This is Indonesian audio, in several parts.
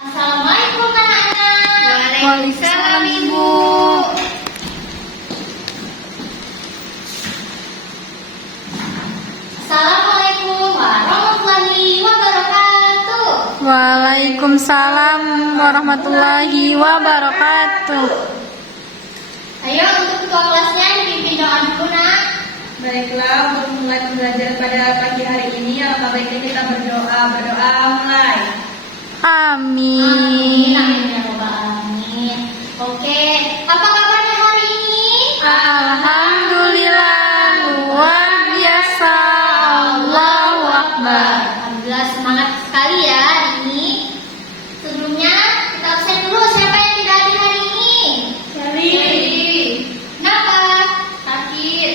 Assalamualaikum anak-anak. Waalaikumsalam Ibu. Assalamualaikum warahmatullahi wabarakatuh. Waalaikumsalam warahmatullahi wabarakatuh. Ayo untuk ketua kelasnya dipimpin doa dulu nak. Baiklah, untuk mulai pembelajaran pada pagi hari ini, alangkah baiknya kita berdoa. Berdoa mulai. Amin. Amin ya rabbal alamin. Oke, apa kabarnya hari ini? Alhamdulillah, luar biasa. Allahu Akbar. Alhamdulillah, semangat sekali ya hari ini. Sebelumnya kita absen dulu. Siapa yang tidak hadir hari ini? Sari. Kenapa?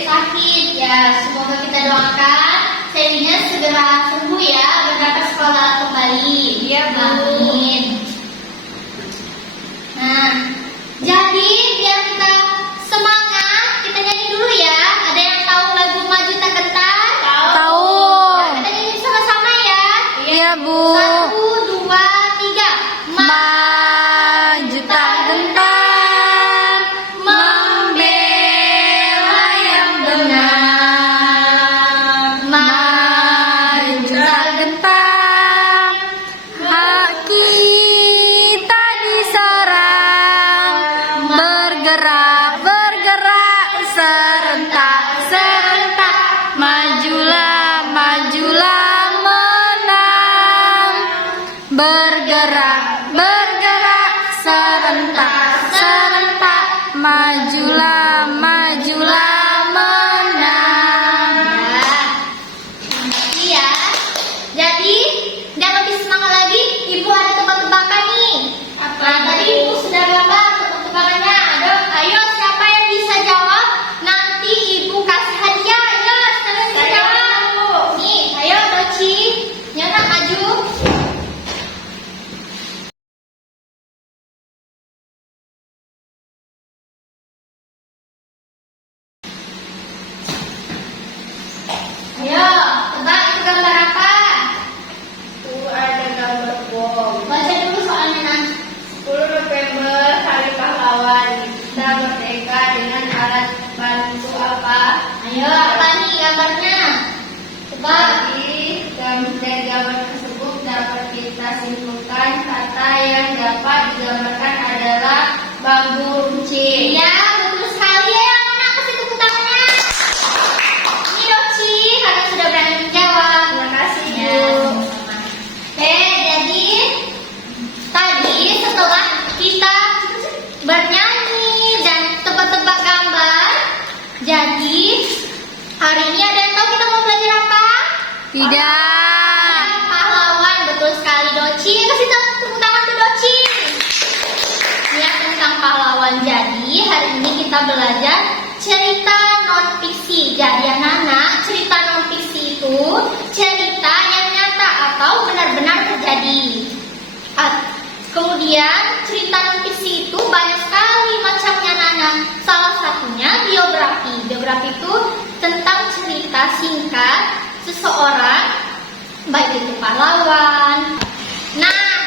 Sakit ya. Semoga kita doakan Selinya segera sembuh ya, berangkat sekolah kembali. Iya, Bu. Amin. Nah, jadi biar kita semangat, kita nyanyi dulu ya. Ada yang tahu lagu Maju Tak Gentar? Tahu. Nah, kita nyanyi sama-sama ya. Iya, Bu. 1, 2, 3. Maju tak gentar, membela yang benar. Maju tak gentar, hak kita diserang. Bergerak, bergerak, serentak, serentak. Majulah, majulah, menang. Bergerak, bergerak, serentak, serentak. Majulah, majulah, menang. Iya. Jadi, jangan lebih semangat lagi. Ibu ada tebak-tebakan nih. Nah, tadi Ibu sudah gambar tebak-tebakannya. Ayo, siapa yang bisa jawab? Nanti Ibu kasih hadiah. Ayo, siapa yang bisa jawab? Nih, ayo Doci. Nyata maju. Ayo, tebak itu gambar apa? Itu ada gambar bom. Baca dulu soalnya nah. 10 November, Hari Pahlawan. Kita merdeka dengan alat bantu apa? Ayo, apa nih gambarnya? Tebak. Dari gambar tersebut dapat kita simpulkan kata yang dapat digambarkan adalah bambu runcing. Iya, betul sekali ya yang anak kasih tepuk tangannya. Ini Doci, karena sudah berani menjawab. Terima kasih, Ya, Bu. sama-sama. Jadi tadi setelah kita bernyanyi dan tebak-tebak gambar, jadi hari ini ada yang tahu kita mau belajar apa? Tidak. Pahlawan, betul sekali Doci. Kasih tepuk tangan tuh Doci. Ya, tentang pahlawan. Jadi hari ini kita belajar cerita non fiksi. Jadi anak-anak, cerita non fiksi itu cerita yang nyata atau benar-benar terjadi. Kemudian cerita non fiksi itu banyak sekali macamnya anak-anak. Salah satunya biografi. Biografi itu tentang cerita singkat seseorang, baik itu pahlawan. Nah,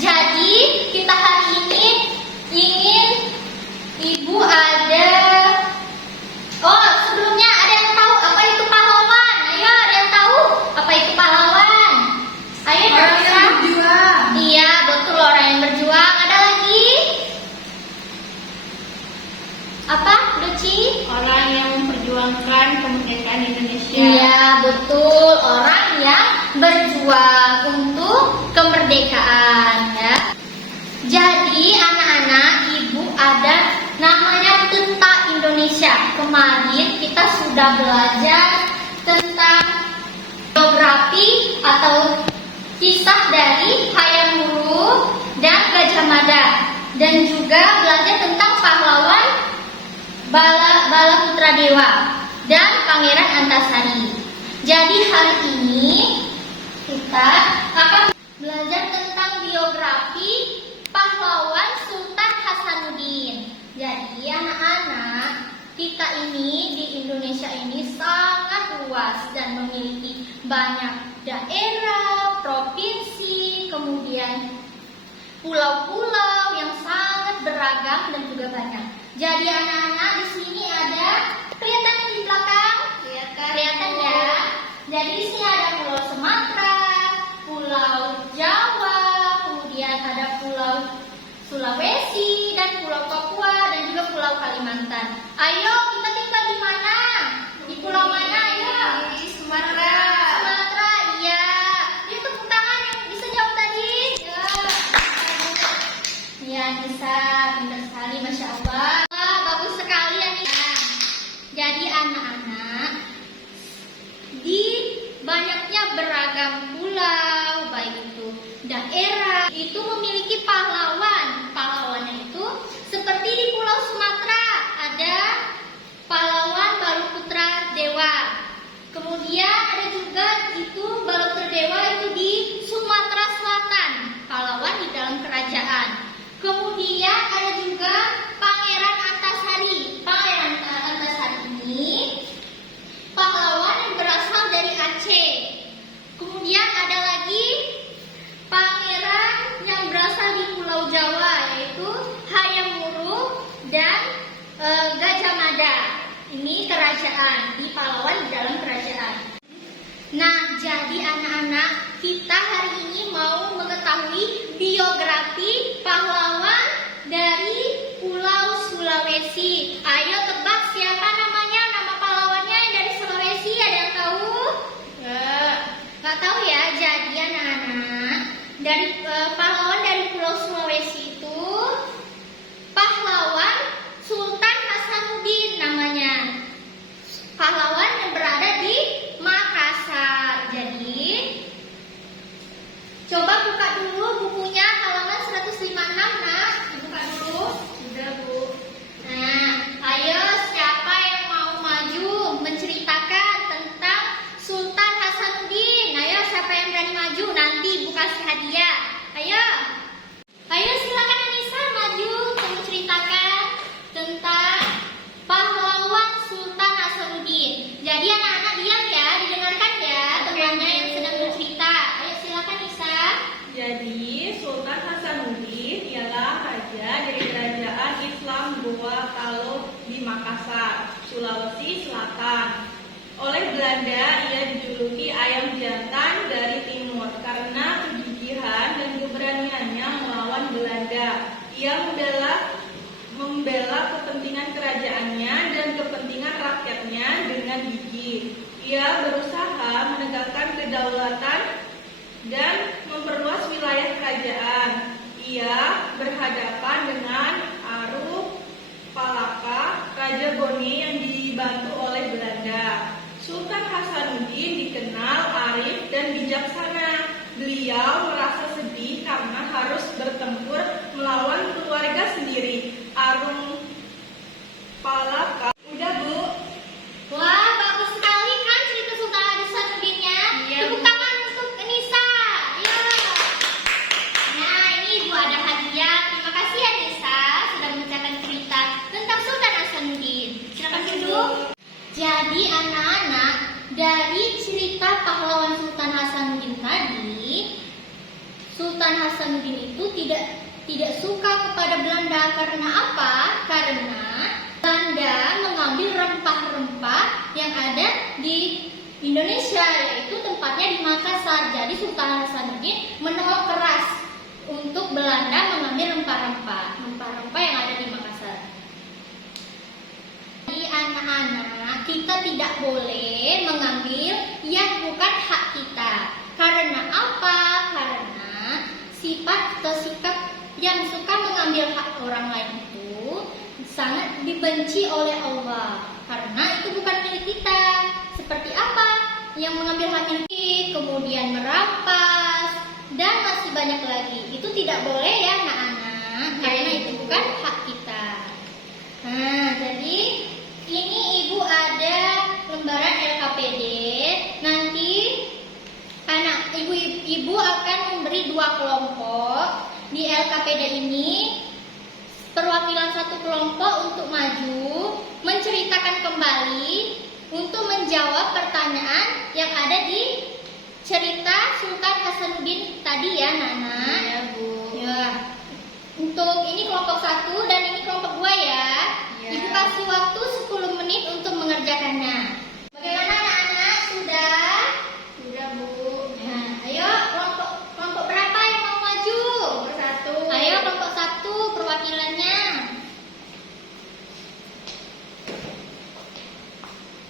jadi kita hari ini ingin Ibu ada. Oh, sebelumnya ada yang tahu apa itu pahlawan? Ayo, ada yang tahu apa itu pahlawan? Ayo, Orang yang bisa. berjuang. Iya, betul, orang yang berjuang. Ada lagi? Apa, Doci? Orang yang memperjuangkan kemerdekaan Indonesia. Iya, betul, orang yang berjuang untuk kemerdekaan ya. Jadi anak-anak, Ibu ada namanya Tentang Indonesia. Kemarin kita sudah belajar tentang biografi atau kisah dari Hayam Wuruk dan Gajah Mada, dan juga belajar tentang pahlawan Bala Putra Dewa dan Pangeran Antasari. Jadi hari ini kita akan belajar tentang biografi pahlawan Sultan Hasanuddin. Jadi anak-anak, kita ini di Indonesia ini sangat luas dan memiliki banyak daerah, provinsi, kemudian pulau-pulau yang sangat beragam dan juga banyak. Jadi anak-anak di sini ada kelihatan di belakang? Kelihatan ya. Jadi di sini ada Pulau Sumatera, Pulau Jawa, kemudian ada Pulau Sulawesi dan Pulau Papua dan juga Pulau Kalimantan. Ayo kita tinggal di mana? Di pulau mana? Ayo. Di Sumatera. Sumatera, iya. Ini tepuk tangan yang bisa jawab tadi. Ya. Iya bisa, pintar sekali, masya Allah. Wah, bagus sekali ya nih. Jadi anak-anak, di banyaknya beragam pulau, baik itu daerah, itu memiliki pahlawan. Pahlawannya itu seperti di Pulau Sumatera ada pahlawan Baluputra Dewa. Kemudian ada juga itu Baluputra Dewa itu di Sumatera Selatan, pahlawan di dalam kerajaan. Kemudian ada juga Pangeran Antasari. Pangeran Antasari ini pahlawan yang berasal dari Aceh. Kemudian ada lagi pangeran yang berasal di Pulau Jawa, yaitu Hayam Wuruk dan Gajah Mada. Ini kerajaan, di pahlawan di dalam kerajaan. Nah, jadi anak-anak, kita hari ini mau mengetahui biografi pahlawan dari Pulau Sulawesi. Ayo tebak siapa namanya, nama pahlawannya yang dari Sulawesi, ada yang tahu? Nggak tahu ya. Jadi anak-anak, dari pahlawan dari Pulau Sulawesi itu pahlawan Sultan Hasanuddin namanya. Pahlawan yang berada di Makassar. Jadi coba buka dulu bukunya halaman 156, nak. Buka dulu. Sudah, Bu. Nah, ayo siapa yang mau maju menceritakan tentang Sultan Hasanuddin? Ayo siapa yang berani maju? Nanti Bu kasih hadiah. Ayo. Ayo silakan Anissa maju untuk menceritakan tentang pahlawan Sultan Hasanuddin. Jadi anak-anak diam ya, didengarkan ya temannya yang sedang bercerita. Ayo silakan Nisa. Jadi, Sultan Hasanuddin ialah raja dari kerajaan Islam Goa Talo di Makassar, Sulawesi Selatan. Oleh Belanda, ia dijuluki ayam jantan dari timur karena kegigihan dan keberaniannya melawan Belanda. Ia membela kepentingan kerajaannya dan kepentingan rakyatnya dengan gigih. Ia berusaha menegakkan kedaulatan dan memperluas wilayah kerajaan. Ia berhadapan dengan Aruf Palaka, Raja Bone yang dibantu oleh Belanda. Sultan Hasanuddin dikenal arif dan bijaksana. Beliau merasa sedih karena harus bertempur melawan keluarga sendiri, Aruf Palaka. Udah, Bu. Wah, bagus sekali kan cerita Sultan Hasanuddinnya. Iya, Tepuk Bu. tangan untuk Nisa. Ya. Nah, ini Ibu ada hadiah. Terima kasih ya Nisa sudah membacakan cerita tentang Sultan Hasanuddin. Silakan duduk. Jadi anak-anak, dari cerita pahlawan Sultan Hasanuddin tadi, Sultan Hasanuddin itu tidak suka kepada Belanda. Karena apa? Karena Belanda mengambil rempah-rempah yang ada di Indonesia, yaitu tempatnya di Makassar. Jadi Sultan Hasanuddin menolak keras untuk Belanda mengambil rempah-rempah yang ada di Makassar. Jadi anak-anak, kita tidak boleh mengambil yang bukan hak kita. Karena apa? Karena sifat atau sikap yang suka mengambil hak orang lain itu sangat dibenci oleh Allah. Karena itu bukan milik kita. Seperti apa? Yang mengambil hak milik, kemudian merampas, dan masih banyak lagi. Itu tidak boleh ya anak-anak, karena itu bukan hak kita. Nah, jadi ini Ibu ada lembaran LKPD. Nanti ibu akan memberi 2 kelompok. Di LKPD ini perwakilan satu kelompok untuk maju menceritakan kembali untuk menjawab pertanyaan yang ada di cerita Sultan Hasanuddin tadi ya, Nana. Iya, Bu. Ya. Untuk ini kelompok 1 dan ini kelompok 2 ya. Ya. Ibu kasih waktu 10 menit untuk mengerjakannya. Bagaimana anak-anak? Sudah? Sudah, Bu. Nah, ayo kelompok berapa yang mau maju? Nomor 1. Ayo kelompok 1 perwakilannya.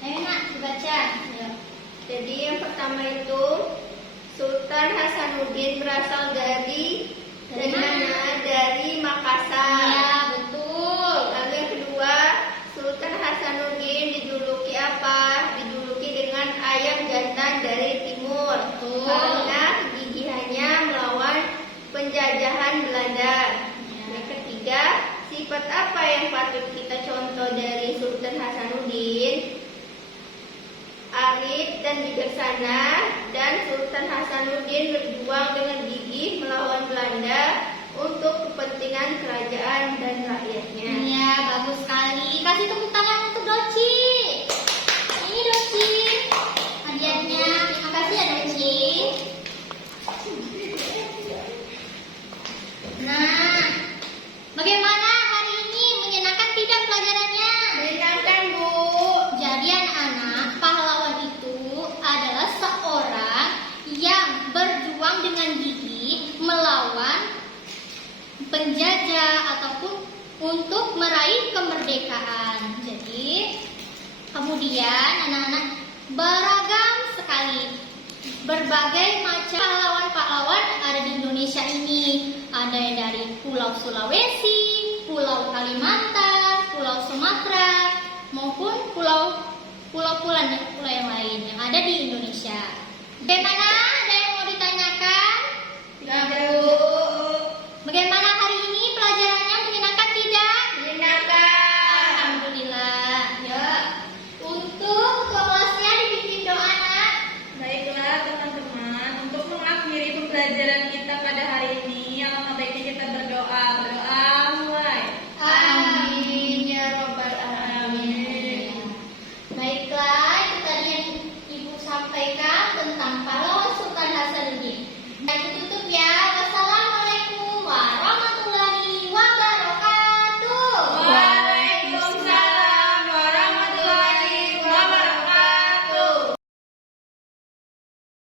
Ayo nak dibaca. Ayo. Jadi yang pertama itu Sultan Hasanuddin berasal dari mana? Dari Makassar. Ya, betul. Lalu yang kedua, Sultan Hasanuddin dijuluki apa? Dijuluki dengan ayam jantan dari timur. Betul. Karena kegigihannya melawan penjajahan Belanda. Ya. Yang ketiga, sifat apa yang patut kita contoh dari Sultan Hasanuddin? Arif dan bijaksana, dan Sultan Hasanuddin berjuang dengan gigih melawan Belanda untuk kepentingan kerajaan dan rakyatnya. Iya, bagus sekali. Kasih tepuk tangan untuk Doci. Ini Doci. Hadiahnya. Terima kasih ya Doci. Nah, bagaimana hari ini? Menyenangkan tidak pelajarannya? Menyenangkan, Bu. Jadi anak-anak, pahlawan itu adalah seorang yang berjuang dengan gigih melawan penjajah ataupun untuk meraih kemerdekaan. Jadi, kemudian anak-anak beragam sekali. Berbagai macam pahlawan-pahlawan ada di Indonesia ini. Ada yang dari Pulau Sulawesi, Pulau Kalimantan, Pulau Sumatera, maupun pulau yang lain yang ada di Indonesia. Bagaimana